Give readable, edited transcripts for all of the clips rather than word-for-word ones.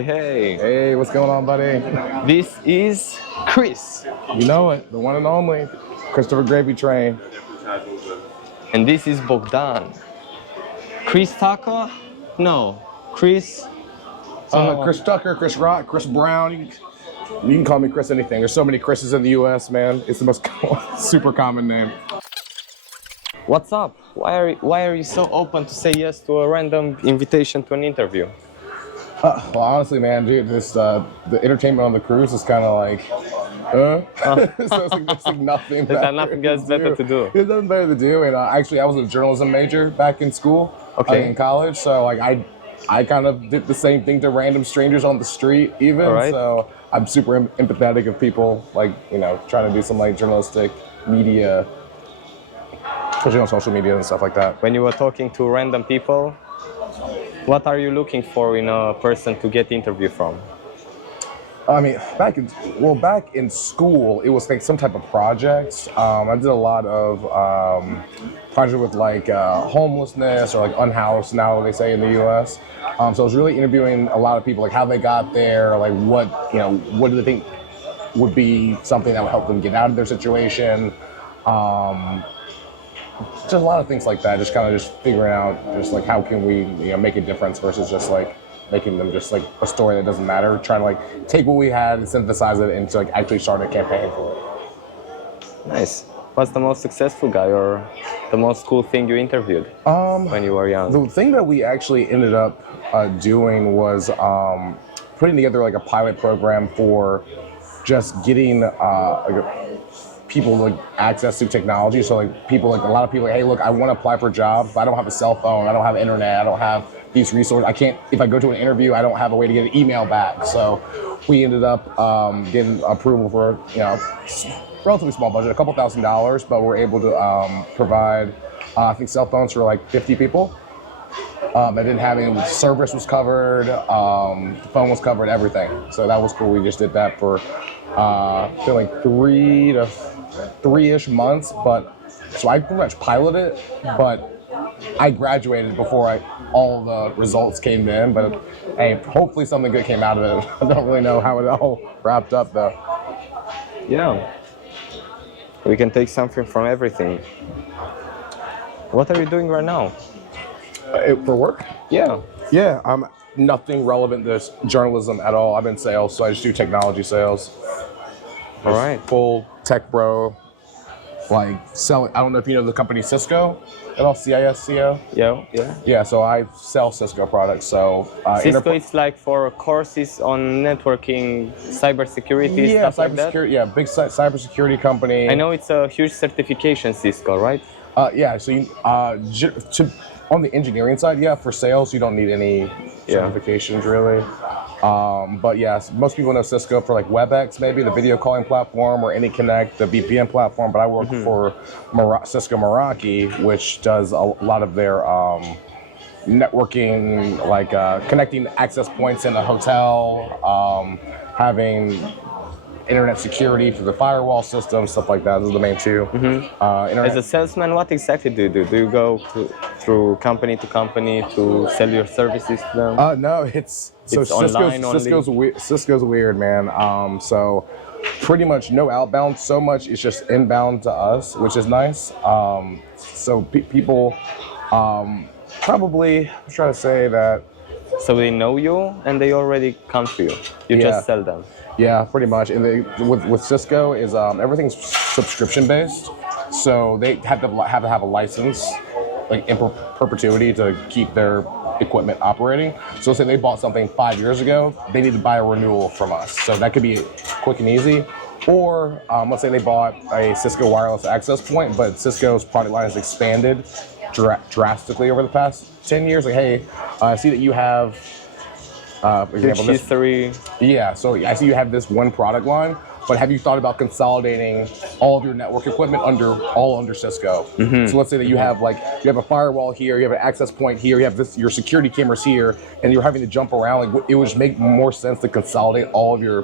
Hey, hey. Hey, what's going on, buddy? This is Chris. You know it, the one and only Christopher Gravy Train. And this is Bogdan. Chris Taco? No. Chris? Chris Tucker, Chris Rock, Chris Brown. You can call me Chris anything. There's so many Chris's in the US, man. It's the most super common name. What's up? Why are you so open to say yes to a random invitation to an interview? Well, honestly, man, dude, the entertainment on the cruise is kind of like, so it's like nothing. There's nothing else better to do. There's nothing better to do. And actually, I was a journalism major back in school, in college. So like I kind of did the same thing to random strangers on the street, even. Right. So I'm super empathetic of people like trying to do some like journalistic media, especially on social media and stuff like that. When you were talking to random people, what are you looking for in a person to get interview from? I mean, back in school, it was like some type of projects. I did a lot of projects with like homelessness or like unhoused, now they say in the U.S. So I was really interviewing a lot of people, like how they got there, like what do they think would be something that would help them get out of their situation. Just a lot of things like that, just kind of figuring out just like how can we make a difference versus just like making them just like a story that doesn't matter, trying to like take what we had and synthesize it into like actually start a campaign for it. Nice. What's the most successful guy or the most cool thing you interviewed when you were young? The thing that we actually ended up doing was putting together like a pilot program for just getting people like access to technology. So like a lot of people, hey, look, I want to apply for a job, but I don't have a cell phone, I don't have internet, I don't have these resources. I can't, if I go to an interview, I don't have a way to get an email back. So we ended up getting approval for, relatively small budget, a couple $1,000s, but we're able to provide, I think cell phones for like 50 people. I didn't have any, service was covered, the phone was covered, everything. So that was cool. We just did that for, I feel like 3-ish months, but so I pretty much piloted it, but I graduated before all the results came in, but hey, hopefully something good came out of it. I don't really know how it all wrapped up though. Yeah, we can take something from everything. What are you doing right now? For work? Yeah. Yeah, I'm nothing relevant to journalism at all. I'm in sales, so I just do technology sales. All right. Full tech bro. Like selling, I don't know if you know the company Cisco at all, CISCO? Yeah. Yeah, so I sell Cisco products. So Cisco is like for courses on networking, cybersecurity, stuff like that? Yeah, big cybersecurity company. I know it's a huge certification, Cisco, right? Yeah, so on the engineering side, yeah, for sales, you don't need any certifications really. But yes, most people know Cisco for like WebEx, maybe the video calling platform, or AnyConnect, the VPN platform. But I work for Cisco Meraki, which does a lot of their networking, like connecting access points in a hotel, having internet security for the firewall system, stuff like that. Those are the main two. As a salesman, what exactly do you do? Do you go through company to company to sell your services to them? No, it's online only. Cisco's weird, man. So pretty much no outbound. So much it's just inbound to us, which is nice. So people probably, I'm trying to say that. So they know you and they already come to you. You just sell them. Yeah, pretty much. And with Cisco is everything's subscription based, so they have to have a license, like in perpetuity, to keep their equipment operating. So say they bought something 5 years ago, they need to buy a renewal from us. So that could be quick and easy. Or let's say they bought a Cisco wireless access point, but Cisco's product line has expanded drastically over the past 10 years. Like, hey, I see that you have. For example, history. Yeah, so I see you have this one product line, but have you thought about consolidating all of your network equipment under Cisco? So let's say that you have a firewall here, you have an access point here, you have your security cameras here, and you're having to jump around. Like, it would make more sense to consolidate all of your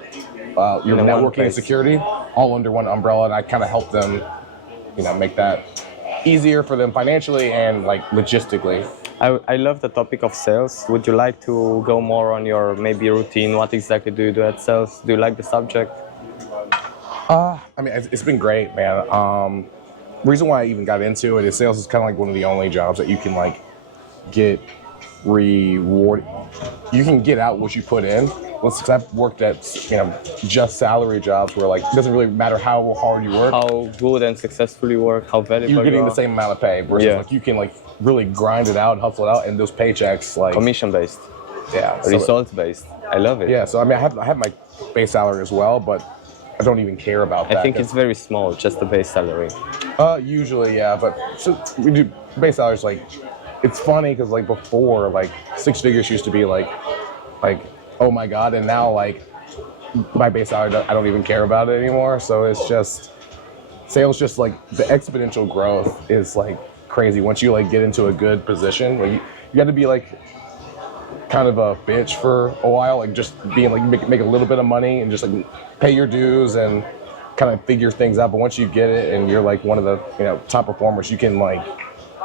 networking and security all under one umbrella, and I kind of help them, make that easier for them financially and like logistically. I love the topic of sales. Would you like to go more on your maybe routine? What exactly do you do at sales? Do you like the subject? I mean, it's been great, man. Reason why I even got into it is sales is kind of like one of the only jobs that you can like get reward. You can get out what you put in. Because I've worked at just salary jobs where like it doesn't really matter how hard you work. How good and successful you work, how valuable You're getting you the are. same amount of pay versus like you can like really grind it out, hustle it out, and those paychecks like Commission based, yeah, results based. I love it. yeah. So I mean, I have my base salary as well, but I don't even care about that. I think it's very small, just the base salary. Usually, yeah, but so we do base salaries like it's funny because like before like six figures used to be like oh my god, and now like my base salary I don't even care about it anymore. So it's just sales, just like the exponential growth is like crazy once you like get into a good position. Like you got to be like kind of a bitch for a while, like just being like make a little bit of money and just like pay your dues and kind of figure things out. But once you get it and you're like one of the top performers, you can like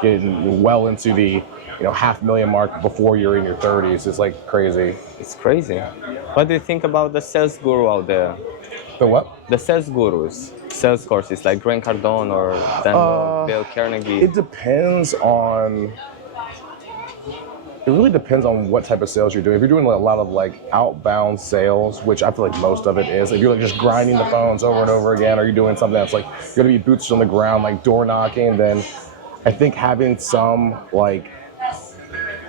get well into the $500,000 mark before you're in your 30s. It's like crazy. It's crazy. What do you think about the sales guru out there? The what? The sales gurus, sales courses like Grant Cardone or Dale Carnegie. It depends on. It really depends on what type of sales you're doing. If you're doing a lot of like outbound sales, which I feel like most of it is, if you're like just grinding the phones over and over again, or you're doing something that's like you're gonna be boots on the ground, like door knocking, then I think having some like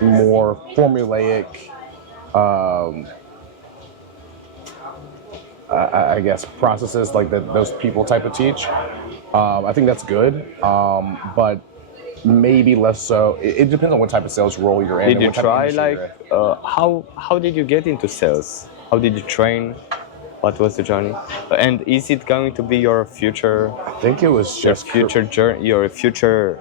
more formulaic, I guess processes like that those people type of teach. I think that's good, but maybe less so. It depends on what type of sales role you're in. Did you try like how did you get into sales? How did you train? What was the journey? And is it going to be your future? I think it was just future journey, your future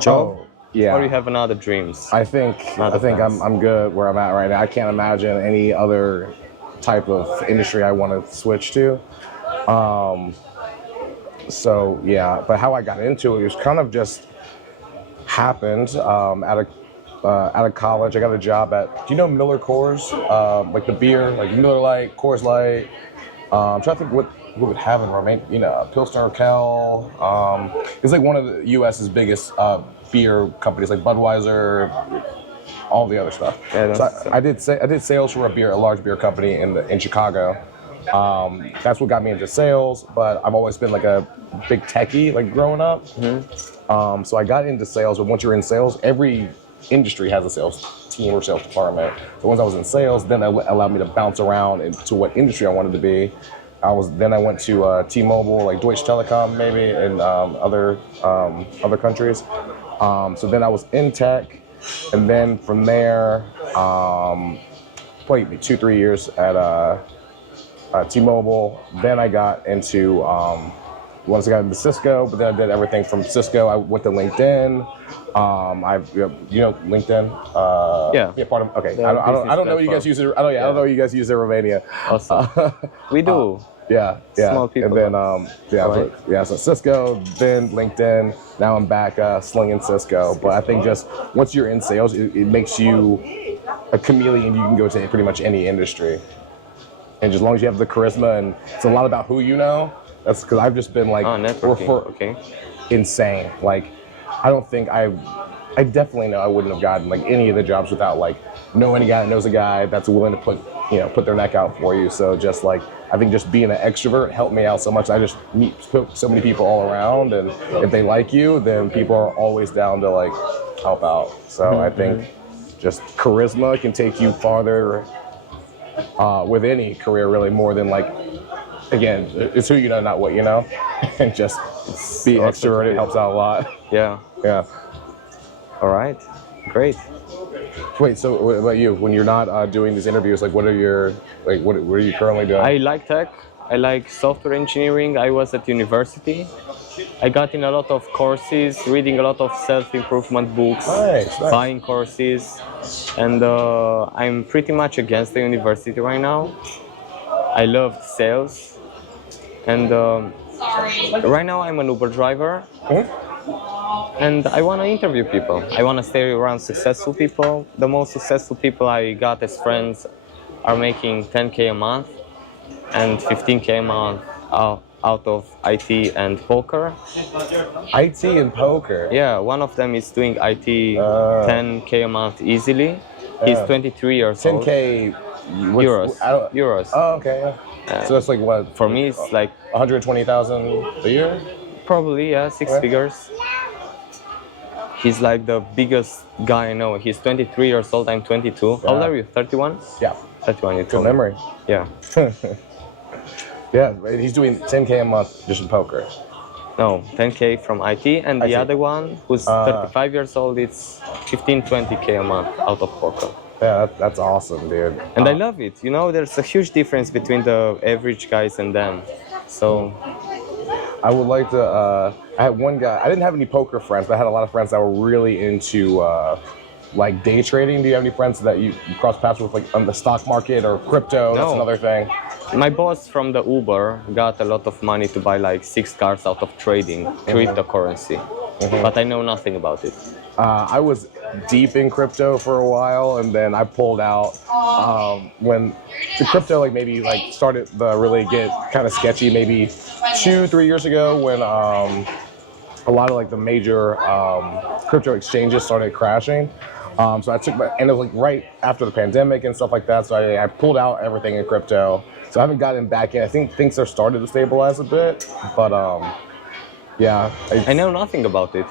job. Oh, yeah. Or you have another dreams? I think I'm good where I'm at right now. I can't imagine any other type of industry I want to switch to. So yeah, but how I got into it was kind of just happened out of college. I got a job at, do you know Miller Coors? Like the beer, like Miller Lite, Coors Light. I'm trying to think what would have in Romania, Pilsner Urquell. It's like one of the U.S.'s biggest beer companies, like Budweiser, all the other stuff. Yeah, so I did sales for a large beer company in Chicago. That's what got me into sales, but I've always been like a big techie, like growing up. Mm-hmm. So I got into sales, but once you're in sales, every industry has a sales team or sales department. So once I was in sales, then that allowed me to bounce around into what industry I wanted to be. I went to T-Mobile, like Deutsche Telekom maybe, and other countries. So then I was in tech, and then from there, probably 2-3 years at T-Mobile. Then I got into once I got into Cisco, but then I did everything from Cisco. I went to LinkedIn. LinkedIn. Yeah. Part of. Okay. I don't know you guys use it. I don't know you guys use it in Romania. Awesome. We do. Yeah. Small people. And then so Cisco, then LinkedIn. Now I'm back slinging Cisco. But I think just once you're in sales, it makes you a chameleon. You can go to pretty much any industry. And just as long as you have the charisma, and it's a lot about who you know. That's because I've just been like networking. Insane. Like I don't think I definitely know I wouldn't have gotten like any of the jobs without like knowing a guy that knows a guy that's willing to put their neck out for you. So just like I think just being an extrovert helped me out so much. I just meet so many people all around, and if they like you, then people are always down to like help out. So I think just charisma can take you farther with any career, really, more than like, again, it's who you know, not what you know. And just be extroverted helps out a lot. Yeah. All right, great. Wait, so what about you? When you're not doing these interviews, like what are you currently doing? I like tech. I like software engineering. I was at university. I got in a lot of courses, reading a lot of self-improvement books, nice. buying courses, and I'm pretty much against the university right now. I loved sales, and right now I'm an Uber driver. and I want to interview people. I want to stay around successful people. The most successful people I got as friends are making 10K a month and 15K a month out of IT and poker. IT and poker. Yeah, one of them is doing IT 10K a month easily. He's 23 years old. 10K Euros. Euros. Oh, okay. Yeah. So that's like what? For me, it's like 120,000 a year. Probably, yeah, six figures. He's like the biggest guy I know. He's 23 years old. I'm 22. How old are you? 31? Yeah. 31. You Good memory. Yeah. Yeah, he's doing 10K a month just in poker. No, 10K from IT, and the other one, who's 35 years old, it's 20K a month out of poker. Yeah, that's awesome, dude. And I love it. You know, there's a huge difference between the average guys and them. So I would like to. I had one guy. I didn't have any poker friends, but I had a lot of friends that were really into like day trading. Do you have any friends that you cross paths with, like on the stock market or crypto? That's another thing. My boss from the Uber got a lot of money to buy like 6 cars out of trading cryptocurrency, but I know nothing about it. I was deep in crypto for a while, and then I pulled out when the crypto maybe started to really get kind of sketchy. Maybe 2-3 years ago, when a lot of the major crypto exchanges started crashing. So I took and it was right after the pandemic and stuff like that. So I pulled out everything in crypto. So I haven't gotten back in. I think things are started to stabilize a bit, but yeah. I know nothing about it.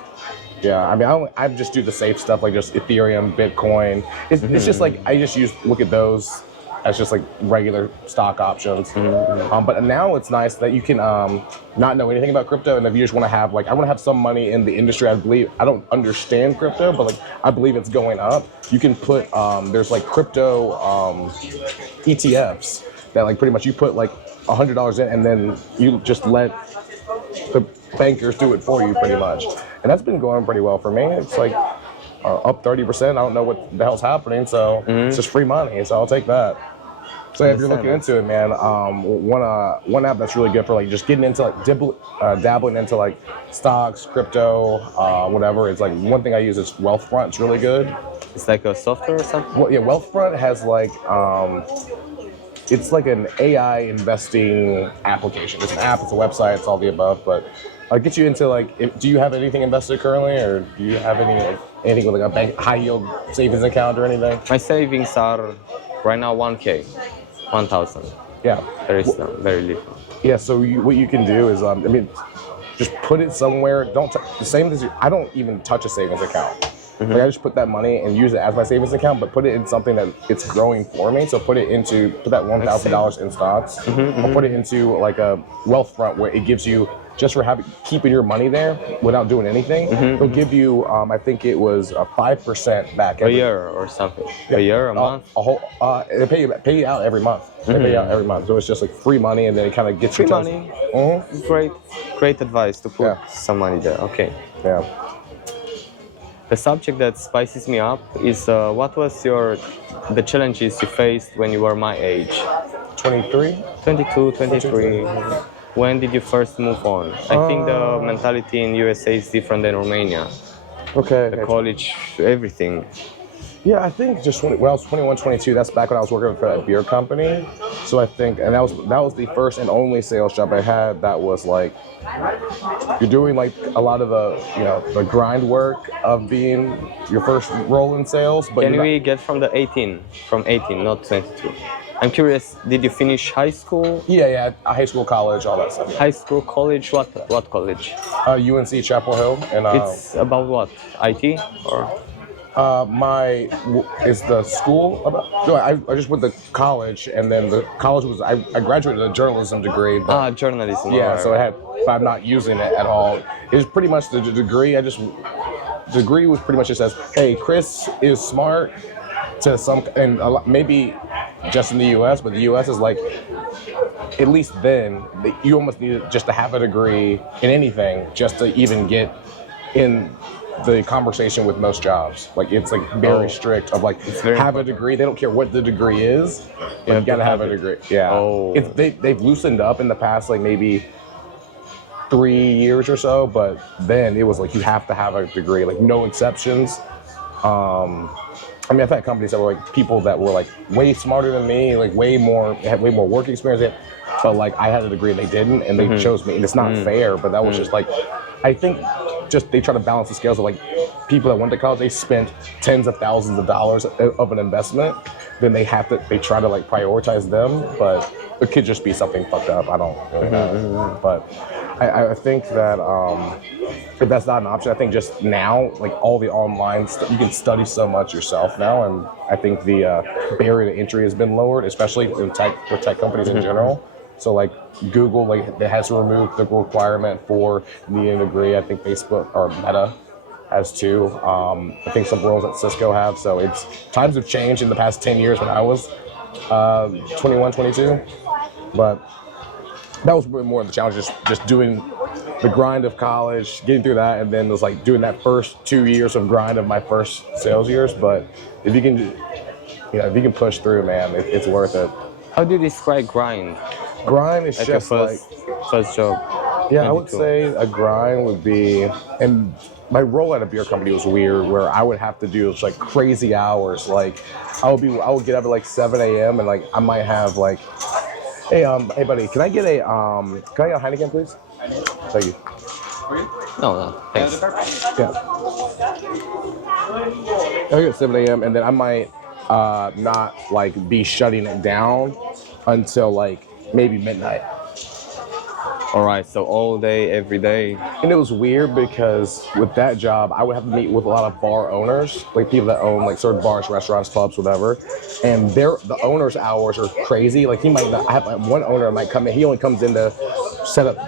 Yeah, I mean, I just do the safe stuff, like just Ethereum, Bitcoin. It's just I just look at those as just regular stock options. But now it's nice that you can not know anything about crypto, and if you just want to have I want to have some money in the industry. I don't understand crypto, but I believe it's going up. You can put there's crypto ETFs that pretty much you put $100 in, and then you just let the bankers do it for you pretty much. And that's been going pretty well for me. It's up 30%. I don't know what the hell's happening, so it's just free money. So I'll take that. So if you're looking into it, man, one app that's really good for just getting into dabbling into stocks, crypto, whatever. It's one thing I use is Wealthfront. It's really good. It's like a software or something? Well, yeah, Wealthfront has it's like an AI investing application. It's an app, it's a website, it's all the above, but I'll get you into do you have anything invested currently, or do you have anything with a bank high yield savings account or anything? My savings are right now 1K, 1,000. Yeah. There is very little. Yeah, so what you can do is, just put it somewhere. The same as I don't even touch a savings account. I just put that money and use it as my savings account, but put it in something that it's growing for me. So put that $1,000 in stocks. Or put it into a Wealthfront where it gives you, just for keeping your money there without doing anything, it'll give you, I think it was 5% back a year or something. Yeah. A year, a month? A whole. They pay you out every month. They pay you out every month. So it's just free money, and then it kind of gets free money. Great advice to put some money there. Okay. Yeah. The subject that spices me up is what was the challenges you faced when you were my age? 23? 22, 23. When did you first move on? I think the mentality in USA is different than Romania. Okay. The college, everything. Yeah, I think just when I was 21, 22, that's back when I was working for that beer company. So I think, and that was the first and only sales job I had that was you're doing a lot of the grind work of being your first role in sales. But can we get from 18, not 22? I'm curious, did you finish high school? Yeah, high school, college, all that stuff. High school, college, what college? UNC Chapel Hill. And it's about what? IT or? Is the school about? No, I just went to college, and then the college was I graduated a journalism degree. But, journalism. Yeah, so I'm not using it at all. It's pretty much the degree. The degree was pretty much just says, hey, Chris is smart to some, and maybe just in the U.S., but the U.S. is at least then you almost needed just to have a degree in anything just to even get in the conversation with most jobs. It's very strict of have a degree. They don't care what the degree is, but you gotta have a degree. Yeah. They've loosened up in the past maybe 3 years or so, but then it was like you have to have a degree, like no exceptions. I mean, I've had companies that were like people that were like way smarter than me, like had way more work experience, but like I had a degree and they didn't, and they chose me, and it's not fair. But that was just like, I think, just they try to balance the scales of like people that went to college, they spent tens of thousands of dollars of an investment, then they try to like prioritize them, but it could just be something fucked up. I don't really know, but I think that if that's not an option, I think just now, like all the online stuff, you can study so much yourself now, and I think the barrier to entry has been lowered, especially with tech companies in general. So like Google, like it has removed the requirement for needing a degree. I think Facebook or Meta has too. I think some roles at Cisco have. So times have changed in the past 10 years when I was 21, 22, but that was more of the challenge, just doing the grind of college, getting through that, and then it was like doing that first 2 years of grind of my first sales years. But if you can push through, man, it's worth it. How do you describe grind? Grind is Like just first job. Yeah, I would say a grind would be, and my role at a beer company was weird, where I would have to do like crazy hours. Like I would get up at like 7 a.m. and like I might have like, hey buddy, can I get a Heineken, please? Thank you. No, thanks. Yeah. I get 7 a.m. and then I might not like be shutting it down until like maybe midnight. All right, so all day, every day. And it was weird because with that job, I would have to meet with a lot of bar owners, like people that own like certain bars, restaurants, pubs, whatever. And the owner's hours are crazy. Like he might not, I have one owner might come in, he only comes in to set up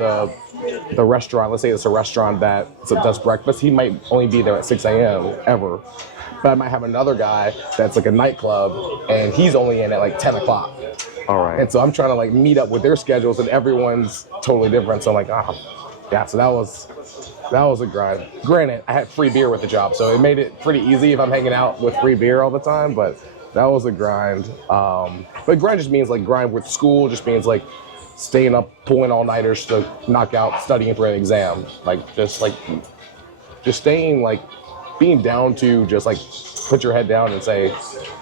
the restaurant. Let's say it's a restaurant that does breakfast. He might only be there at 6 a.m. ever. But I might have another guy that's like a nightclub and he's only in at like 10 o'clock. All right. And so I'm trying to like meet up with their schedules and everyone's totally different. So I'm like, yeah, so that was a grind. Granted, I had free beer with the job, so it made it pretty easy if I'm hanging out with free beer all the time, but that was a grind. But grind just means like grind with school, just means like staying up, pulling all-nighters to knock out studying for an exam. Just staying like, being down to just like put your head down and say,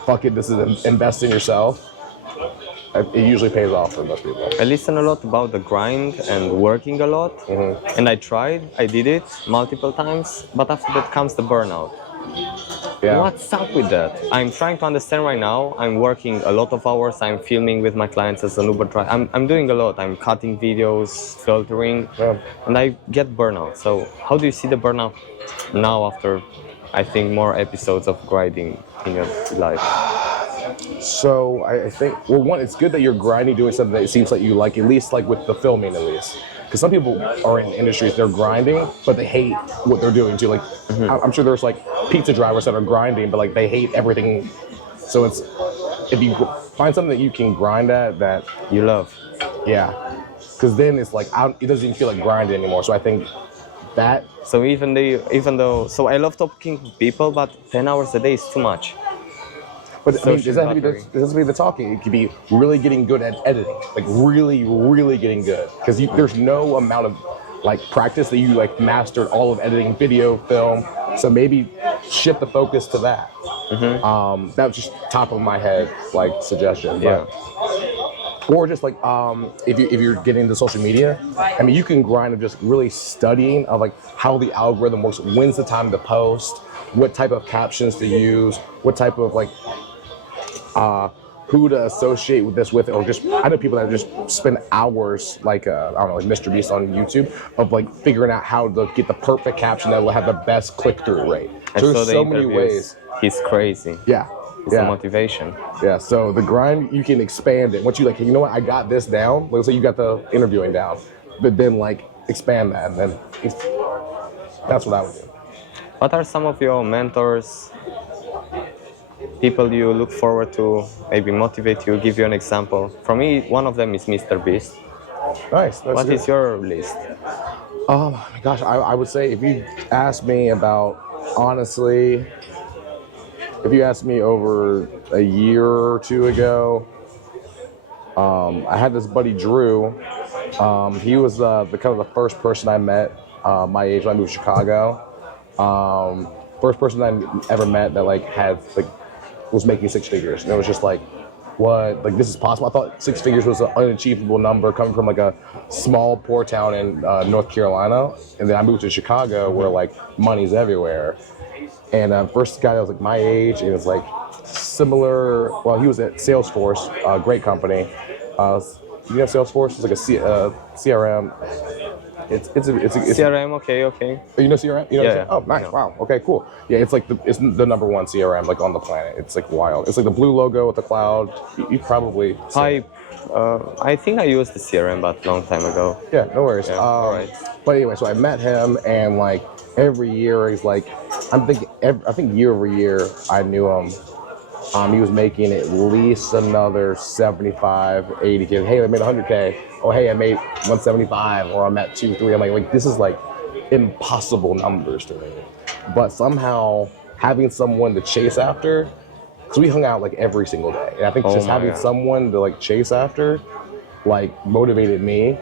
fuck it, this is invest in yourself. It usually pays off for most people. I listen a lot about the grind and working a lot, and I did it multiple times, but after that comes the burnout. Yeah. What's up with that? I'm trying to understand right now. I'm working a lot of hours. I'm filming with my clients as an Uber driver. I'm doing a lot. I'm cutting videos, filtering, and I get burnout. So how do you see the burnout now after, I think, more episodes of grinding in your life? So I think, well, one, it's good that you're grinding, doing something that it seems like you like, at least like with the filming at least. Because some people are in industries, they're grinding, but they hate what they're doing too. Like, I'm sure there's like pizza drivers that are grinding, but like they hate everything. So it's, if you find something that you can grind at that You love. yeah. Because then it's like, it doesn't even feel like grinding anymore. So I think that. So even though, so I love talking to people, but 10 hours a day is too much. But I mean, it doesn't have to be the talking. It could be really getting good at editing, like really, really getting good. Because there's no amount of like practice that you like mastered all of editing, video, film. So maybe shift the focus to that. That was just top of my head like suggestion. Yeah. Or just like if you're getting into social media, I mean, you can grind of just really studying of like how the algorithm works, when's the time to post, what type of captions to use, what type of like who to associate with this with, or just I know people that just spend hours like I don't know, like Mr. Beast on YouTube of like figuring out how to get the perfect caption that will have the best click-through rate. So there's so many ways. He's crazy. Yeah. It's a motivation. Yeah, so the grind, you can expand it. Once you like, you know what, I got this down. Let's say you got the interviewing down, but then like expand that, and then that's what I would do. What are some of your mentors, people you look forward to, maybe motivate you, give you an example? For me, one of them is Mr. Beast. Nice. What is your list? Oh my gosh, I would say if you ask me about, honestly, if you asked me over a year or two ago, I had this buddy Drew He was the kind of the first person I met my age when I moved to Chicago. First person I ever met that like had like was making six figures, and it was just like, what? Like this is possible? I thought six figures was an unachievable number coming from like a small poor town in North Carolina, and then I moved to Chicago where like money's everywhere. And first guy that was like my age, and it's like similar. Well, he was at Salesforce, a great company. You know Salesforce? It's like a CRM. It's CRM, okay. you know CRM? You know Yeah. Oh, nice. Yeah. Wow. Okay, cool. Yeah, it's like it's the number one CRM like on the planet. It's like wild. It's like the blue logo with the cloud. You probably seen it. I think I used the CRM, but long time ago. Yeah, no worries. Yeah, alright. But anyway, so I met him, and like every year he's like, I think year over year I knew him. He was making at least another 75, 80K. Hey, I made 100K. Oh, hey, I made 175, or I'm at 2, 3. I'm like this is like impossible numbers to me. But somehow having someone to chase after, because we hung out like every single day, and I think just having someone to like chase after, like motivated me.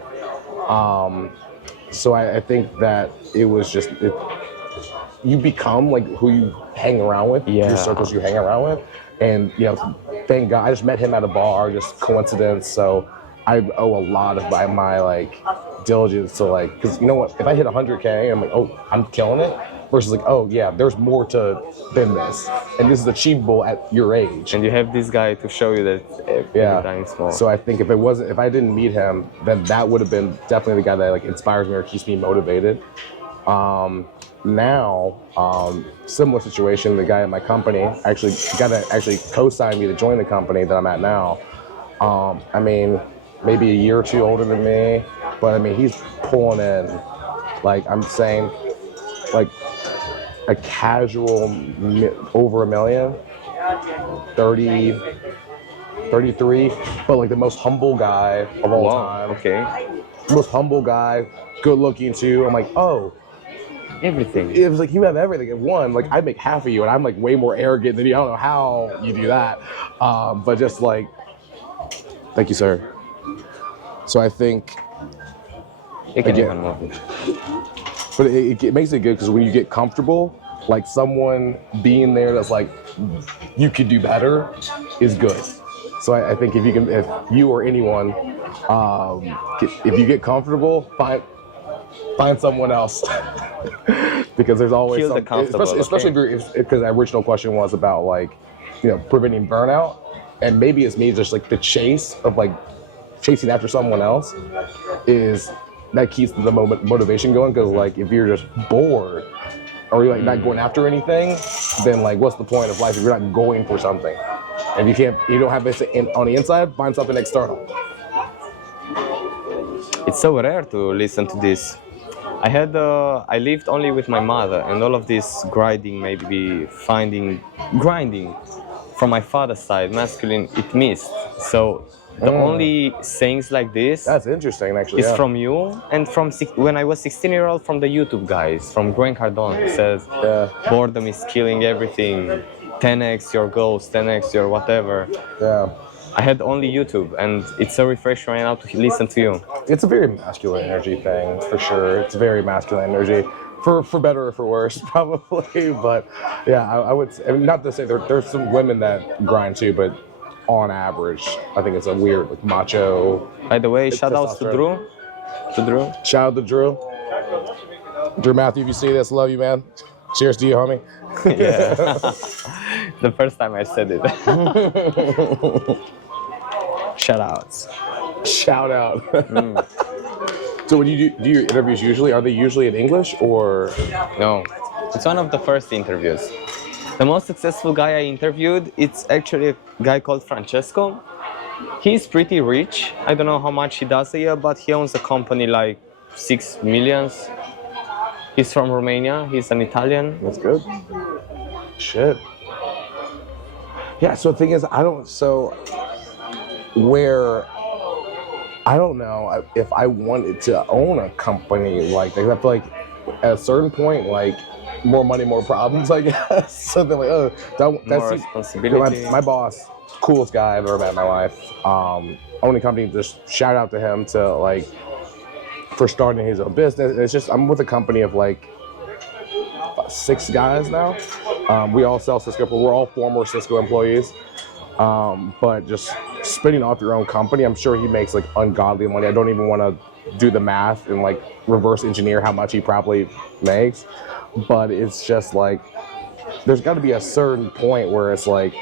So I think that it was just you become like who you hang around with, your circles you hang around with. And, you know, thank God, I just met him at a bar, just coincidence. So I owe a lot of my like diligence to like, because you know what, if I hit 100K, I'm like, oh, I'm killing it. Versus like, oh yeah, there's more than this. And this is achievable at your age. And you have this guy to show you that every time small. So I think if I didn't meet him, then that would have been definitely the guy that like inspires me or keeps me motivated. Now, similar situation, the guy at my company, actually co-signed me to join the company that I'm at now. I mean, maybe a year or two older than me, but I mean, he's pulling in, like I'm saying, like a casual over $1 million, 30, 33, but like the most humble guy of all time. Okay. Most humble guy, good looking too. I'm like, oh. Everything. It was like you have everything. And one, like I make half of you, and I'm like way more arrogant than you. I don't know how you do that, but just like, thank you, sir. So I think, You can again, even move. but it makes it good because when you get comfortable, like someone being there that's like, you could do better, is good. So I think if you or anyone, if you get comfortable, find someone else. Because there's always especially because the original question was about like, you know, preventing burnout, and maybe it's me just like the chase of like chasing after someone else is that keeps the motivation going. Because like if you're just bored or you're like not going after anything, then like what's the point of life if you're not going for something? And you don't have this on the inside, find something external. It's so rare to listen to this. I lived only with my mother, and all of this grinding from my father's side, masculine, it missed. So the only sayings like this. That's interesting, actually. Is from you, and from when I was 16-year-old, from the YouTube guys, from Grant Cardone, who says, boredom is killing everything, 10x your goals, 10x your whatever. Yeah. I had only YouTube, and it's so refreshing right now to listen to you. It's a very masculine energy thing, for sure. It's very masculine energy, for better or for worse, probably. But yeah, I would say, not to say there's some women that grind too, but on average, I think it's a weird, like, macho. By the way, shout outs to Drew. Shout out to Drew. Drew Matthew, if you see this, love you, man. Cheers to you, homie. Yeah. The first time I said it. Shout outs. Shout out. So when you do your interviews are they usually in English or? No, it's one of the first interviews. The most successful guy I interviewed, it's actually a guy called Francesco. He's pretty rich. I don't know how much he does a year, but he owns a company like 6 millions. He's from Romania. He's an Italian. That's good. Shit. Yeah, so the thing is, I don't know if I wanted to own a company like that. I feel like at a certain point, like, more money, more problems, I guess. Something like, more responsibility. My boss, coolest guy I've ever met in my life. Owning a company, just shout out to him to like for starting his own business. It's just I'm with a company of like 6 guys now. We all sell Cisco, but we're all former Cisco employees. But just spinning off your own company, I'm sure he makes like ungodly money. I don't even want to do the math and like reverse engineer how much he probably makes. But it's just like there's got to be a certain point where it's like.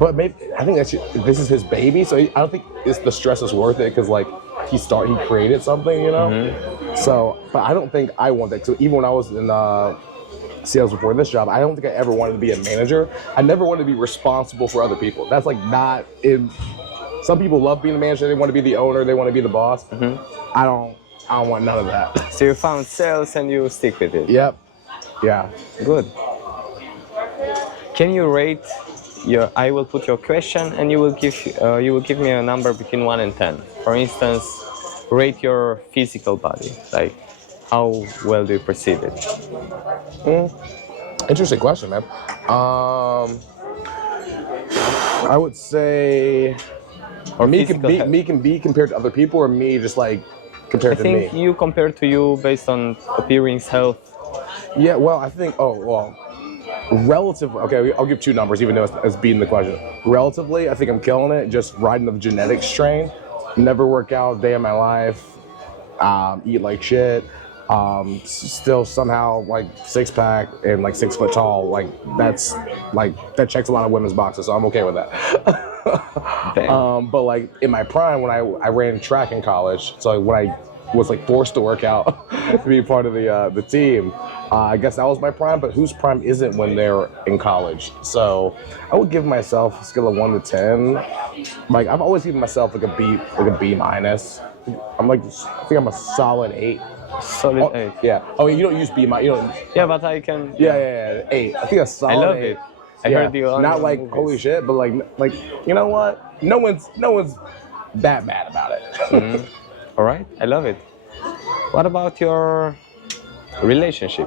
But maybe I think this is his baby, so I don't think the stress is worth it because like he created something, you know. Mm-hmm. So, but I don't think I want that. So even when I was in sales before this job, I don't think I ever wanted to be a manager. I never wanted to be responsible for other people. That's like not in. Some people love being a manager. They want to be the owner. They want to be the boss. Mm-hmm. I don't want none of that. So you found sales and you stick with it. Yep. Yeah. Good. Can you rate I will put your question and you will give me a number between 1 and 10. For instance, rate your physical body. Like, how well do you perceive it? Interesting question, man. I would say, or me can be compared to other people, or me just like compared to me. I think you compared to you based on appearance, health. Yeah, well, I think. Relative, okay, I'll give 2 numbers, even though it's beating the question. Relatively, I think I'm killing it, just riding the genetics train. Never work out a day in my life, eat like shit, still somehow like 6-pack and like 6 foot tall. Like that checks a lot of women's boxes, so I'm okay with that. But like in my prime, when I ran track in college, so when I was like forced to work out to be part of the team. I guess that was my prime, but whose prime isn't when they're in college? So I would give myself a scale of 1 to 10. Like I've always given myself like a B minus. I think I'm a solid 8. Solid 8. Yeah. Oh, you don't use B minus. You don't. Yeah, but I can. Yeah. 8. I think a solid. I love 8. it. I heard you on not like movies. Holy shit, but like you know what? No one's that mad about it. Mm-hmm. All right, I love it. What about your relationship?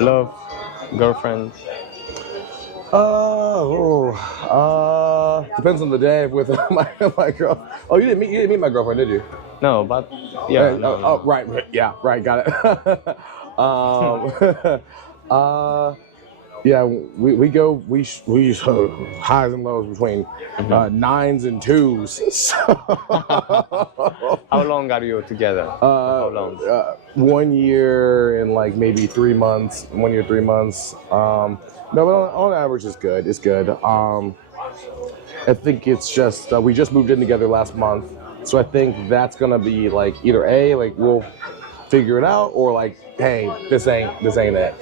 Love, girlfriend? Depends on the day with my girl. Oh, you didn't meet my girlfriend, did you? No, but yeah. No. Right. Yeah, right. Got it. Yeah, we use highs and lows between 9s and 2s. So how long are you together? How long? 1 year and like maybe 3 months. 1 year, 3 months. No, but on average, it's good. It's good. I think it's just we just moved in together last month, so I think that's gonna be like either like we'll figure it out, or like, hey, this ain't it.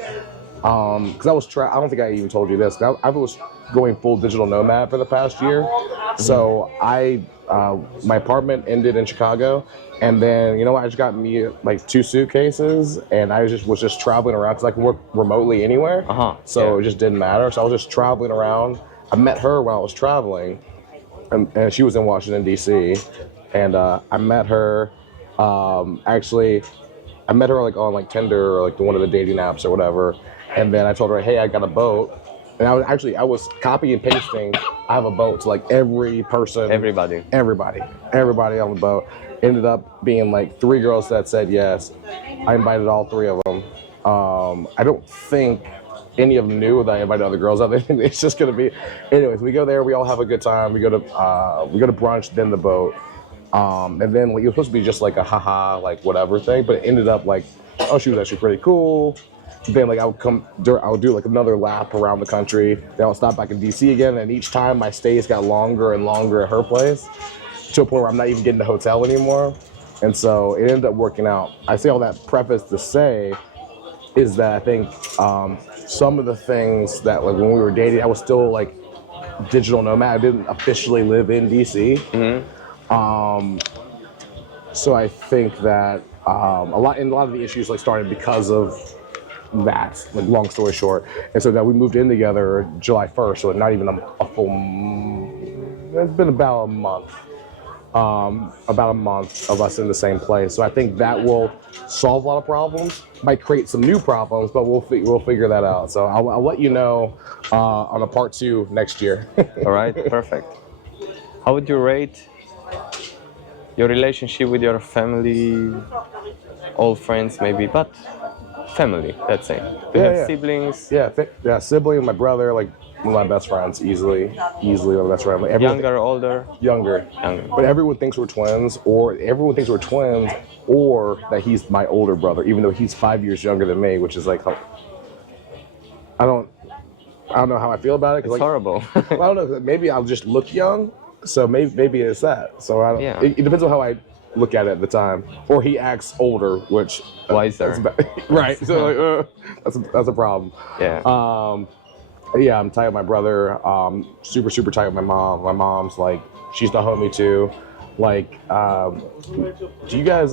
Because I don't think I even told you this. I was going full digital nomad for the past year. So my apartment ended in Chicago, and then you know what? I just got me like 2 suitcases, and I was just traveling around because I can work remotely anywhere. So it just didn't matter. So I was just traveling around. I met her when I was traveling, and she was in Washington D.C. And I met her. Actually, I met her like on like Tinder or like one of the dating apps or whatever. And then I told her, hey, I got a boat. And I was copy and pasting. I have a boat to like every person. Everybody on the boat. Ended up being like 3 girls that said yes. I invited all 3 of them. I don't think any of them knew that I invited other girls out. It's just gonna be, anyways. We go there. We all have a good time. We go to brunch, then the boat, and then like, it was supposed to be just like a haha, like whatever thing. But it ended up like, oh, she was actually pretty cool. Then like I would do like another lap around the country. Then I'll stop back in DC again, and each time my stays got longer and longer at her place, to a point where I'm not even getting the hotel anymore. And so it ended up working out. I say all that preface to say is that I think some of the things that like when we were dating, I was still like digital nomad. I didn't officially live in DC. So I think that a lot of the issues like started because of that, like long story short. And so that we moved in together July 1st, so not even a full, it's been about a month. about a month of us in the same place. So I think that will solve a lot of problems. Might create some new problems, but we'll figure that out. So I'll let you know on a part 2 next year. All right, perfect. How would you rate your relationship with your family, old friends maybe, but family, let's say? Do you have siblings? Yeah, sibling, my brother, like one of my best friends, easily my best friend. Like, Younger, older? Younger. But everyone thinks we're twins, or that he's my older brother, even though he's 5 years younger than me, which is like, I don't know how I feel about it. It's like, horrible. I don't know. Maybe I'll just look young, so maybe it's that. So I don't. Yeah. It depends on how I look at it at the time, or he acts older, which wiser. Right. So like, that's a problem. Yeah. Yeah, I'm tight with my brother. Super tight with my mom. My mom's like, she's the homie too. Like, do you guys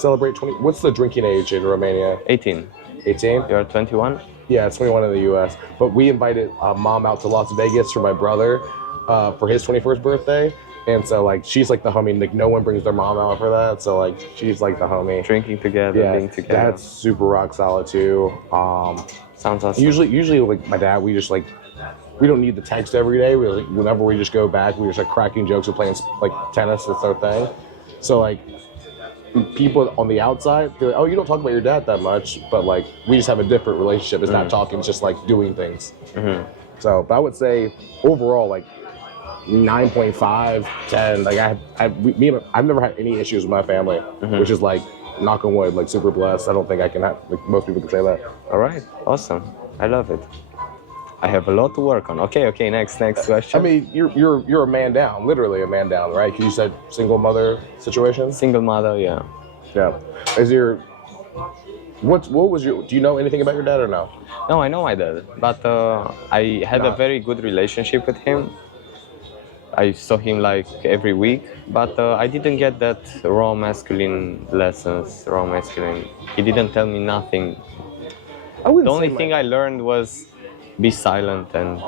celebrate 20? What's the drinking age in Romania? 18. 18? You're 21? Yeah, it's 21 in the U.S. But we invited mom out to Las Vegas for my brother for his 21st birthday. And so, like, she's like the homie. Like, no one brings their mom out for that. So, like, she's like the homie. Drinking together, being together. That's super rock solid too. Sounds awesome. Usually, like my dad, we just like, we don't need the text every day. We like, whenever we just go back, we just like cracking jokes or playing like tennis. It's our thing. So like, people on the outside, they're like, oh, you don't talk about your dad that much, but like, we just have a different relationship. It's not talking, it's just like doing things. So, but I would say overall, like 9.5, 10. Like I've never had any issues with my family, which is like, knock on wood, like super blessed. I don't think I can have, like most people can say that. All right, awesome. I love it. I have a lot to work on. Okay, next question. I mean, you're a man down, literally a man down, right? Because you said single mother situation. Single mother, yeah. Yeah. What was your? Do you know anything about your dad or no? No, I know my dad, but I had a very good relationship with him. I saw him like every week, but I didn't get that raw masculine lessons. He didn't tell me nothing. The only thing I learned was be silent, and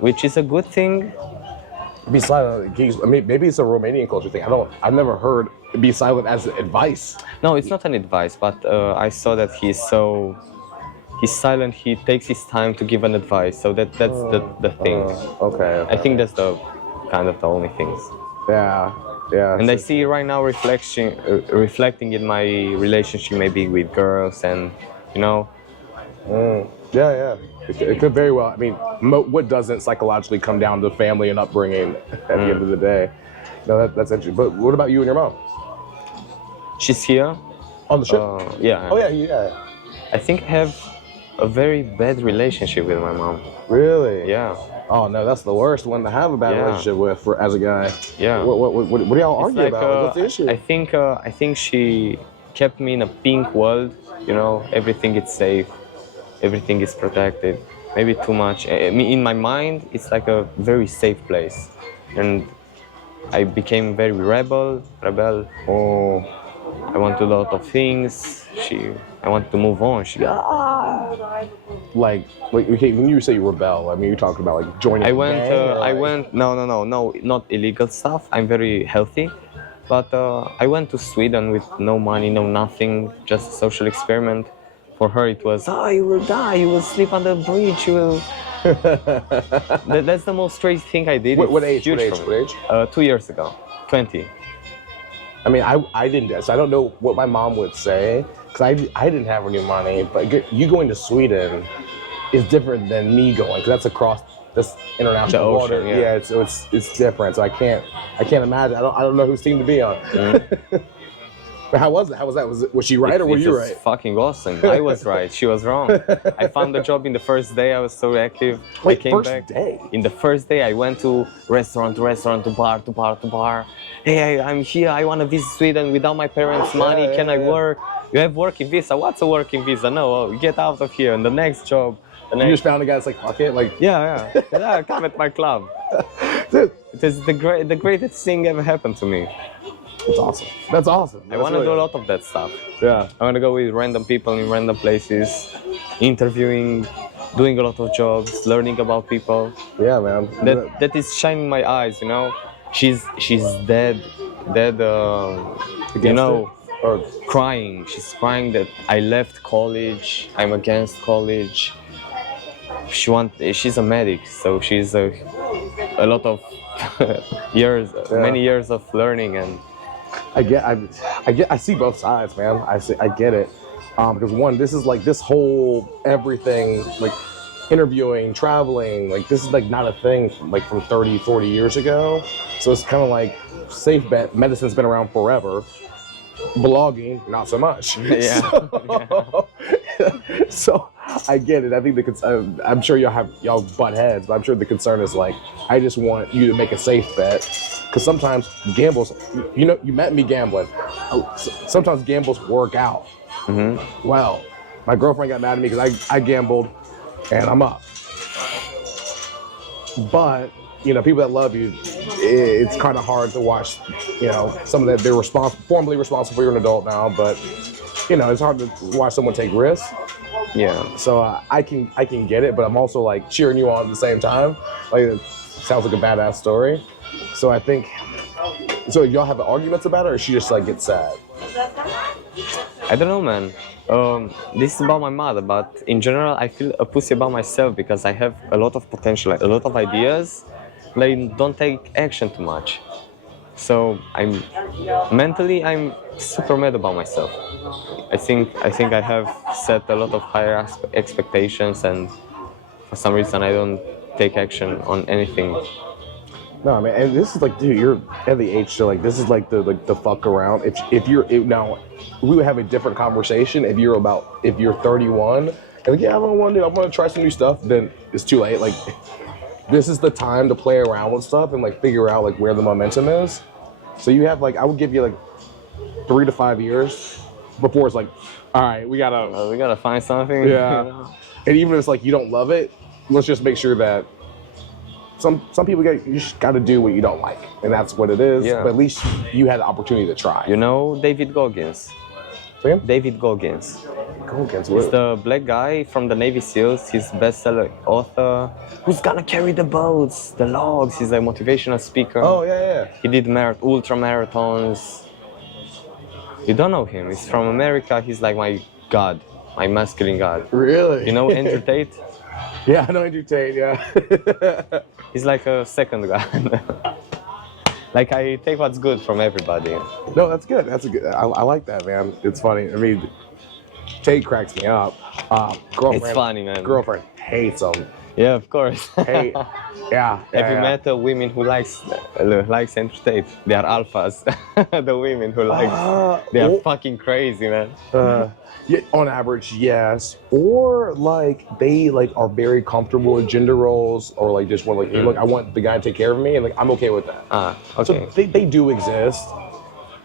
which is a good thing. Be silent. I mean, maybe it's a Romanian culture thing. I've never heard be silent as advice. No, it's not an advice, but I saw that he's silent. He takes his time to give an advice. So that's the thing. Okay. I think that's the kind of the only things. Yeah. And I see right now reflecting in my relationship maybe with girls, and you know. Yeah. It could very well. I mean, what doesn't psychologically come down to family and upbringing at the end of the day? No, that's interesting. But what about you and your mom? She's here. On the ship? Yeah. Oh, yeah. I think I have a very bad relationship with my mom. Really? Yeah. Oh, no, that's the worst one to have a bad relationship with as a guy. Yeah. What do y'all argue about? What's the issue? I think she kept me in a pink world. You know, everything is safe. Everything is protected. Maybe too much. In my mind, it's like a very safe place. And I became very rebel. Oh, I want to do a lot of things. I want to move on. Like okay, when you say you rebel, I mean you're talking about like joining. No, not illegal stuff. I'm very healthy, but I went to Sweden with no money, no nothing, just a social experiment. For her, it was, you will die, you will sleep on the bridge, you will. That's the most crazy thing I did. What age? 2 years ago, 20. I mean, I didn't, so I don't know what my mom would say, because I didn't have any money, but you going to Sweden is different than me going, because that's across this international water. Ocean, yeah. It's different, so I can't imagine. I don't know whose team to be on. But how was that? Was she right or were you right? It was fucking awesome. I was right. She was wrong. I found a job in the first day. I was so active. Wait, I came back. day? In the first day, I went to restaurant, to bar. Hey, I'm here. I want to visit Sweden without my parents' money. Can I work? You have working visa. What's a working visa? No, get out of here. And the next job. You just found a guy that's like, fuck it, like. Yeah. Come at my club. It is the greatest thing ever happened to me. That's awesome. I want to do a lot of that stuff. Yeah. I want to go with random people in random places, interviewing, doing a lot of jobs, learning about people. Yeah, man. That is shining my eyes, you know. she's dead. You Against know, it? Or crying. She's crying that I left college. I'm against college. She's a medic, so she's a lot of years, many years of learning, and I see both sides, man. I get it. Because one, this is like this whole everything, like interviewing, traveling, like this is like not a thing from 30, 40 years ago. So it's kind of like safe bet. Medicine's been around forever. Blogging, not so much. Yeah. So I get it. I think I'm sure y'all butt heads, but I'm sure the concern is like, I just want you to make a safe bet. Because sometimes gambles, you met me gambling. Sometimes gambles work out. Mm-hmm. Well, my girlfriend got mad at me because I gambled and I'm up. But, people that love you, it's kind of hard to watch, some of that. They're formally responsible. You're an adult now, but, it's hard to watch someone take risks. Yeah. So I can get it, but I'm also like cheering you on at the same time. Like, it sounds like a badass story. So I think, y'all have arguments about it, or she just like gets sad? I don't know, man. This is about my mother, but in general, I feel a pussy about myself because I have a lot of potential, like a lot of ideas. Like, don't take action too much. So I'm super mad about myself. I think I have set a lot of higher expectations, and for some reason I don't take action on anything. No, man, and this is like, dude, you're at the age to like, this is like the fuck around. Now, we would have a different conversation if you're 31 and like, yeah, I want to try some new stuff. Then it's too late. Like, this is the time to play around with stuff and like figure out like where the momentum is. So you have like, I would give you like 3 to 5 years before it's like, all right, we gotta find something. Yeah, and even if it's like you don't love it, let's just make sure that. Some people you just got to do what you don't like, and that's what it is. Yeah. But at least you had the opportunity to try. You know David Goggins? David Goggins. Goggins. He's the black guy from the Navy SEALs. He's bestseller author. Who's gonna carry the boats, the logs? He's a motivational speaker. Oh yeah. He did ultra marathons. You don't know him? He's from America. He's like my god, my masculine god. Really? You know Andrew Tate? Yeah, I know Andrew Tate. Yeah. He's like a second guy. Like, I take what's good from everybody. No, that's good. I like that, man. It's funny. I mean, Tate cracks me up. Girlfriend, it's funny, man. Girlfriend hates him. Yeah, of course. Hey, yeah. Have you met women who likes Andrew Tate? They are alphas. The women who they are fucking crazy, man. Yeah, on average, yes. Or like they like are very comfortable with gender roles, or like just want like, hey, look, I want the guy to take care of me, and like I'm okay with that. Okay. So they do exist.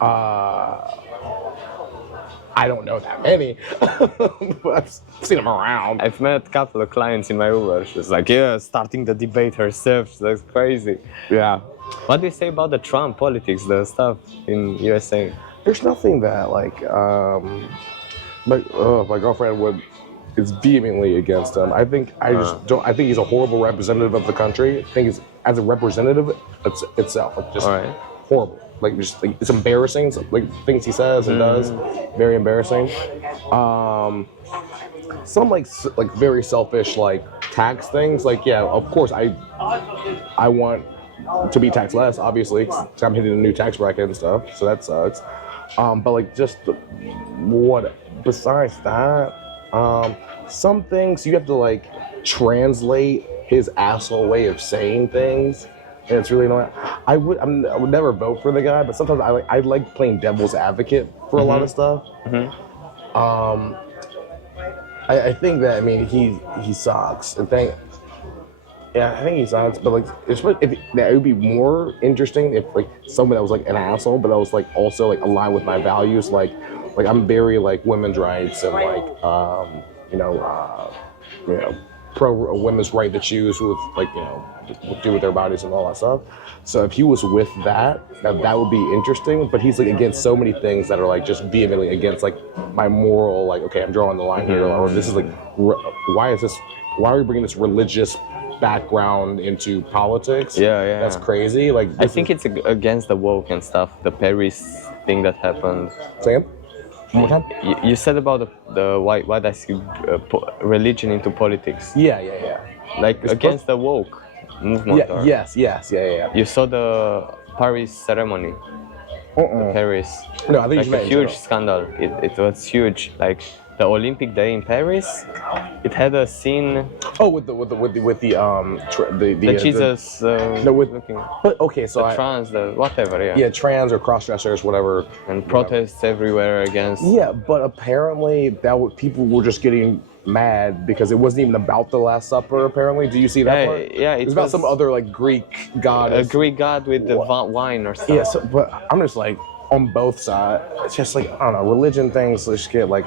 I don't know that many, but I've seen them around. I've met a couple of clients in my Uber. She's like, yeah, starting the debate herself. That's crazy. Yeah. What do you say about the Trump politics, the stuff in USA? There's nothing that like. My girlfriend is vehemently against him. I think I think he's a horrible representative of the country. I think as a representative itself, like just horrible. Like just like it's embarrassing. Like things he says and does, very embarrassing. Some like very selfish like tax things. Like yeah, of course I want to be taxed less. Obviously, 'cause I'm hitting a new tax bracket and stuff, so that sucks. But like just besides that, some things you have to like translate his asshole way of saying things, and it's really annoying. I would never vote for the guy, but sometimes I like playing devil's advocate for a lot of stuff. I think that he sucks, and I think he sucks, but like it would be more interesting if like someone that was like an asshole, but that was like also like aligned with my values, like I'm very like women's rights and like pro women's right to choose with like do with their bodies and all that stuff. So if he was with that would be interesting. But he's like against so many things that are like just vehemently against like my moral, like okay, I'm drawing the line here, or this is like why are we bringing this religious background into politics. Yeah. That's crazy. Like I think it's against the woke and stuff. The Paris thing that happened. Sam. One more time. You said about the why does religion into politics? Yeah. Like against the woke movement. Yeah. Yes. Yeah. You saw the Paris ceremony. Paris. No, I think Like a huge scandal. It was huge. Like the Olympic Day in Paris, it had a scene. Oh, with the Jesus. Looking, but okay, so the trans, the whatever, yeah. Yeah, trans or cross-dressers, whatever. And protests everywhere against. Yeah, but apparently people were just getting mad because it wasn't even about the Last Supper. Apparently, do you see that part? Yeah, it was about some other like Greek god. A Greek god with the wine or something. Yeah, but I'm just like on both sides. It's just like I don't know, religion things just get like.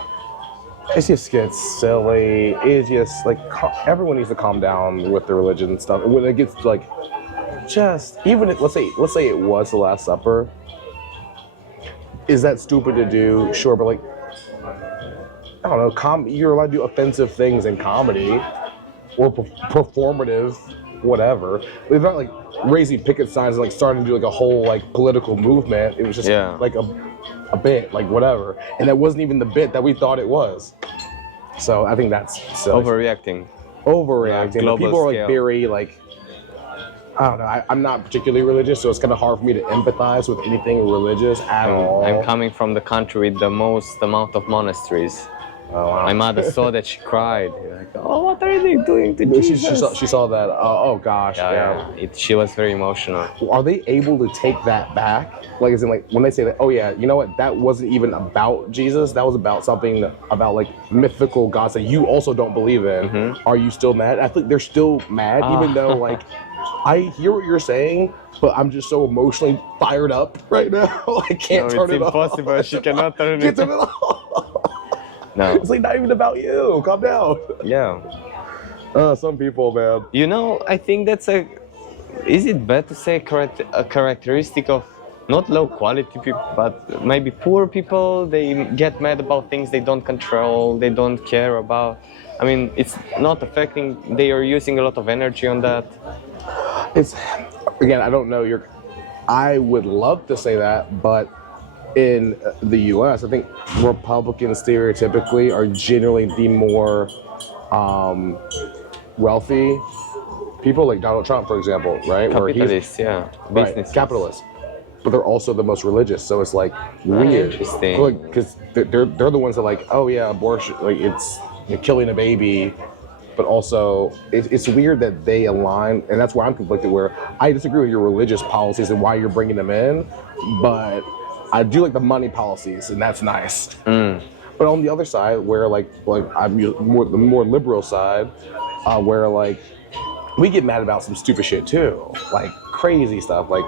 It just gets silly. It just like everyone needs to calm down with the religion and stuff. When it gets like, just even if, let's say it was the Last Supper. Is that stupid to do? Sure, but like, I don't know. You're allowed to do offensive things in comedy, or performative, whatever. It's not like raising picket signs and like starting to do like a whole like political movement. It was just like a bit, like whatever, and that wasn't even the bit that we thought it was. So I think that's silly. Overreacting. Yeah, people are like very like, I don't know. I'm not particularly religious, so it's kind of hard for me to empathize with anything religious at all. I'm coming from the country with the most amount of monasteries. Oh, wow. My mother saw that, she cried. Like, oh, what are they doing to Jesus? She saw that. Oh gosh. Yeah. She was very emotional. Are they able to take that back? Like, as in, like when they say that, oh yeah, you know what? That wasn't even about Jesus. That was about something about like mythical gods that you also don't believe in. Mm-hmm. Are you still mad? I think they're still mad, even though like I hear what you're saying, but I'm just so emotionally fired up right now. I can't turn it off. It's impossible. She cannot turn it off. No. It's like not even about you. Calm down. Yeah. Some people, man. You know, I think that's is it bad to say a characteristic of not low quality people, but maybe poor people? They get mad about things they don't control, they don't care about. I mean, it's not affecting, they are using a lot of energy on that. It's, again, I don't know, I would love to say that, but in the US, I think Republicans stereotypically are generally the more wealthy people, like Donald Trump, for example, right? Capitalists, yeah. Right, capitalists. But they're also the most religious, so it's like weird. Interesting. Because they're the ones that like, oh yeah, abortion, like you're killing a baby. But also, it's weird that they align, and that's why I'm conflicted, where I disagree with your religious policies and why you're bringing them in, but I do like the money policies, and that's nice. But on the other side, where like I'm the more liberal side, where like we get mad about some stupid shit too, like crazy stuff, like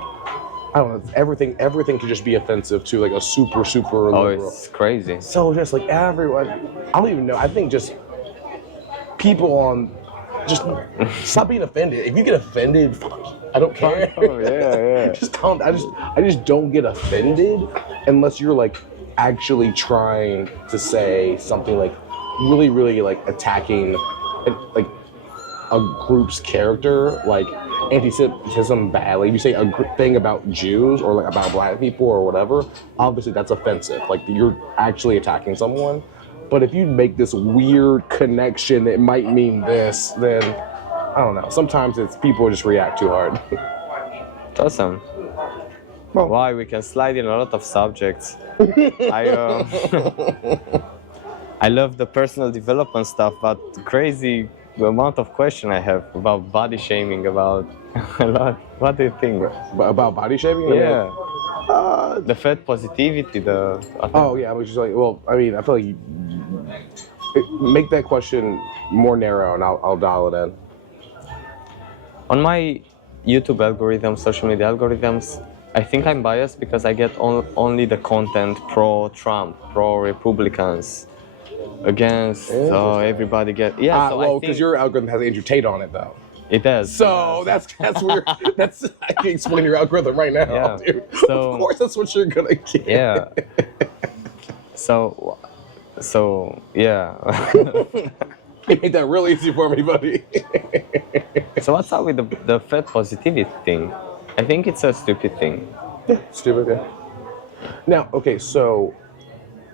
I don't know, everything could just be offensive to like a super liberal. Oh, it's crazy. So just like everyone, I don't even know. I think just people just stop being offended. If you get offended, I don't care. Oh, yeah. Just don't. I just don't get offended unless you're like actually trying to say something like really like attacking like a group's character, like anti-Semitism badly. If you say a thing about Jews or like about black people or whatever, obviously that's offensive. Like you're actually attacking someone. But if you make this weird connection that might mean this, then I don't know. Sometimes it's people just react too hard. Awesome. Well, why we can slide in a lot of subjects. I love the personal development stuff, but crazy the amount of question I have about body shaming, about a lot. What do you think? About body shaming? Yeah. The fat positivity, Oh yeah, which is like, well, I mean, I feel like make that question more narrow, and I'll dial it in. On my YouTube algorithms, social media algorithms, I think I'm biased because I get only the content pro-Trump, pro-Republicans, against everybody get so well, because your algorithm has Andrew Tate on it though. It does. So that's weird. I can explain your algorithm right now, yeah. Dude. So, of course, that's what you're gonna get. Yeah. So yeah. You made that real easy for me, buddy. So what's up with the fat positivity thing? I think it's a stupid thing. Yeah, stupid. Yeah. Now, okay, so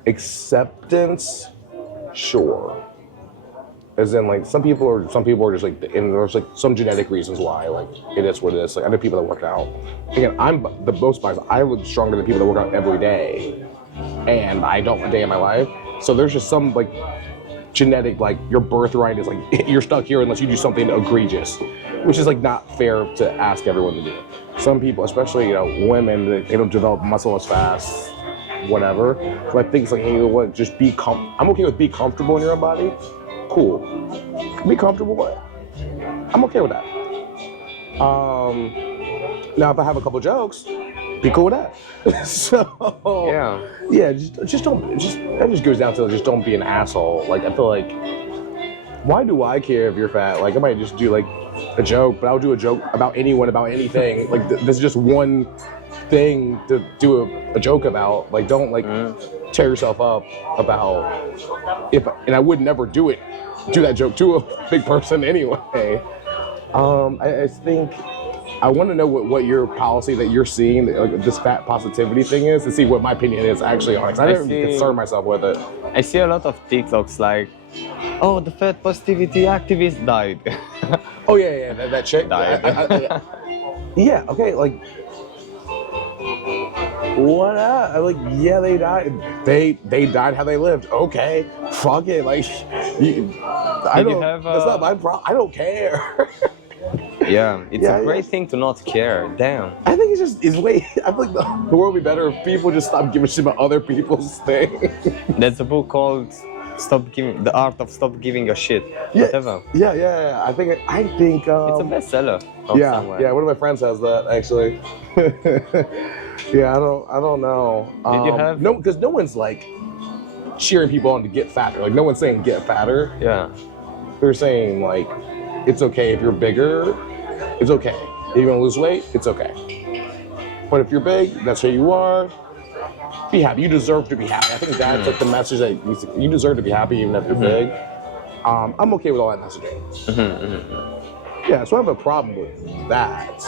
acceptance, sure. As in, like, some people are just like, and there's like some genetic reasons why, like, it is what it is. Like, I know people that work out. Again, I'm the most biased. I look stronger than people that work out every day, and I don't a day in my life. So there's just some like genetic, like, your birthright is like you're stuck here unless you do something egregious, which is like not fair to ask everyone to do. Some people, especially women, they don't develop muscle as fast, whatever. So I think it's like, hey, you know what? Just be I'm okay with be comfortable in your own body. Cool. Be comfortable with it. I'm okay with that. Now if I have a couple jokes, be cool with that. So yeah, just don't. That just goes down to just don't be an asshole. Like, I feel like, why do I care if you're fat? Like, I might just do like a joke, but I'll do a joke about anyone, about anything. Like, this is just one thing to do a joke about. Like, don't like tear yourself up about and I would never do that joke to a big person anyway. I think I want to know what your policy that you're seeing, like this fat positivity thing is, to see what my opinion is actually on it. 'Cause I never concern myself with it. I see a lot of TikToks like, oh, the fat positivity activist died. Oh yeah, that chick died. Yeah, okay, like, what up? Like, yeah, they died. They died how they lived. Okay, fuck it. Like, I don't care. Yeah, it's a great thing to not care. Damn. I think I feel like the world would be better if people just stopped giving shit about other people's things. There's a book called The Art of Stop Giving a Shit. Yeah, Whatever. Yeah. I think it's a bestseller. Somewhere. Yeah. One of my friends has that actually. Yeah, I don't know. Did you have because no one's like cheering people on to get fatter. Like, no one's saying get fatter. Yeah. They're saying like it's okay if you're bigger. It's okay. If you're gonna lose weight, it's okay. But if you're big, that's who you are. Be happy. You deserve to be happy. I think that's like the message that you deserve to be happy even if you're big. I'm okay with all that messaging. Yeah, so I have a problem with that.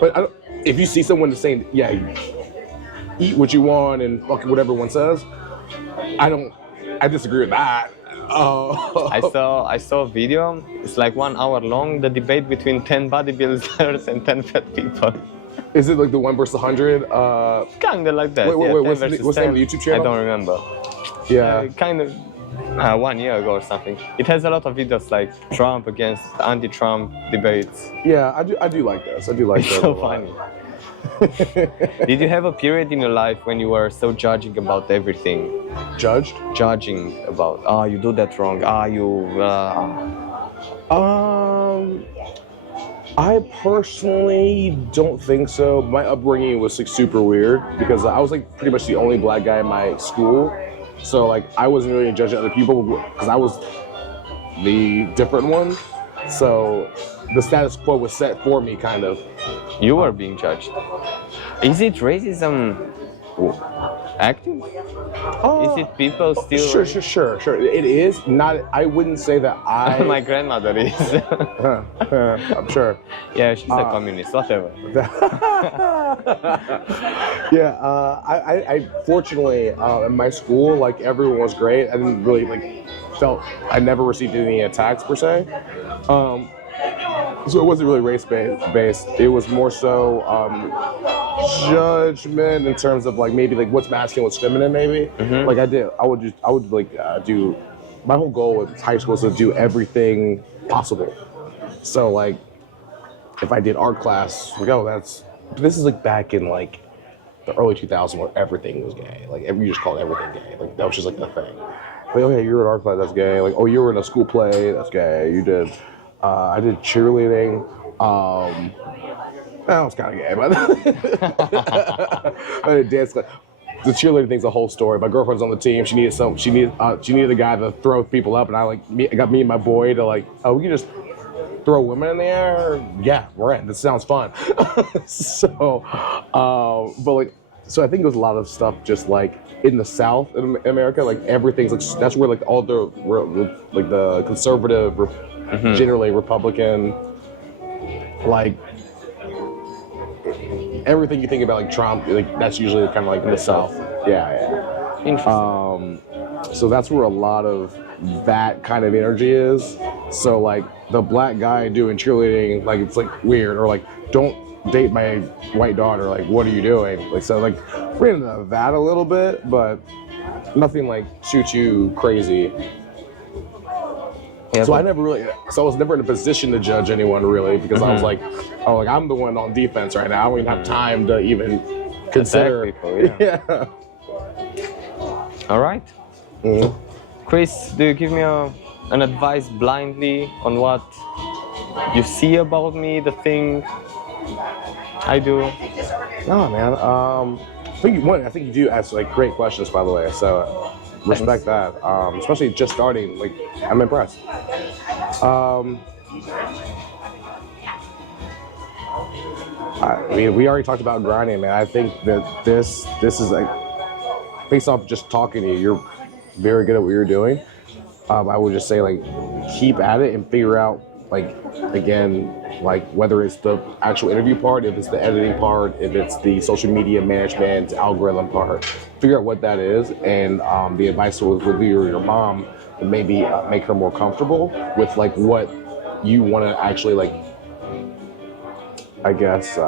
But if you see someone that's saying, yeah, eat what you want and fuck what everyone says, I disagree with that. I saw a video. It's like 1 hour long. The debate between 10 bodybuilders and 10 fat people. Is it like the 1 versus 100? Kind of like that. Wait, what's the name of the YouTube channel? I don't remember. Yeah. Kind of 1 year ago or something. It has a lot of videos like Trump against anti-Trump debates. Yeah, I do like this. I do like it's that. So funny. Did you have a period in your life when you were so judging about everything? Judging about, you do that wrong, I personally don't think so. My upbringing was like super weird because I was like pretty much the only black guy in my school. So like I wasn't really judging other people because I was the different one. So the status quo was set for me, kind of. You were being judged. Is it racism active? Is it people still? Sure. It is not. I wouldn't say that I. My grandmother is. I'm sure. Yeah, she's a communist. Whatever. Yeah. I fortunately in my school, like everyone was great. I didn't really I never received any attacks per se. So it wasn't really race-based. It was more so judgment in terms of like maybe like what's masculine, what's feminine, maybe. Mm-hmm. Like I would do. My whole goal with high school was to do everything possible. So like, if I did art class, this is like back in like the early 2000s where everything was gay. Like you just called everything gay. Like that was just like the thing. Like, okay, you were in art class, that's gay. Like, oh, you were in a school play, that's gay. You did. I did cheerleading. That was kind of gay, but I did dance class. The cheerleading thing's a whole story. My girlfriend's on the team. She needed a guy to throw people up, and I got me and my boy to like, oh, we can just throw women in the air. Yeah, we're in. This sounds fun. So I think it was a lot of stuff just like in the South in America, like everything's like that's where like all the conservative, generally Republican like everything you think about like Trump, like that's usually kind of like in the South. Yeah. Interesting. So that's where a lot of that kind of energy is. So like the black guy doing cheerleading, like it's like weird, or like don't date my white daughter, like what are you doing? Like so like we're into that a little bit, but nothing like choo-choo crazy. Yeah, So I was never in a position to judge anyone really, because I was like, oh, like I'm the one on defense right now. I don't even have time to even consider. People, yeah. All right. Chris, do you give me an advice blindly on what you see about me, the thing I do? No, man. I think you do ask like great questions, by the way. So respect that. Especially just starting. Like I'm impressed. We already talked about grinding, man. I think that this is like based off just talking to you. You're very good at what you're doing. I would just say like keep at it and figure out like again like whether it's the actual interview part, if it's the editing part, if it's the social media management algorithm part. Figure out what that is, and the advice with you or your mom would maybe make her more comfortable with like what you want to actually like. I guess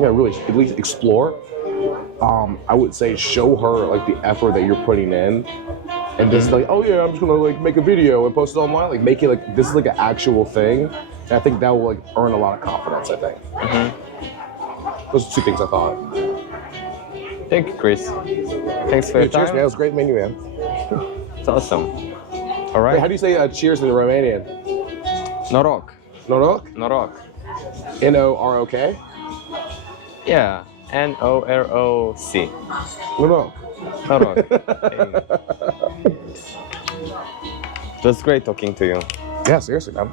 really at least explore. I would say show her like the effort that you're putting in, and just like, oh yeah, I'm just gonna like make a video and post it online. Like make it like this is like an actual thing. And I think that will like earn a lot of confidence. I think. Those are two things I thought. Thank you, Chris. Thanks for your time. Cheers, man. It was a great menu, man. It's awesome. All right. Hey, how do you say cheers in Romanian? Noroc. Nordic? Noroc. Norok? Yeah. N-O-R-O-C. Norok. Noroc. Hey. It was great talking to you. Yeah, seriously, man.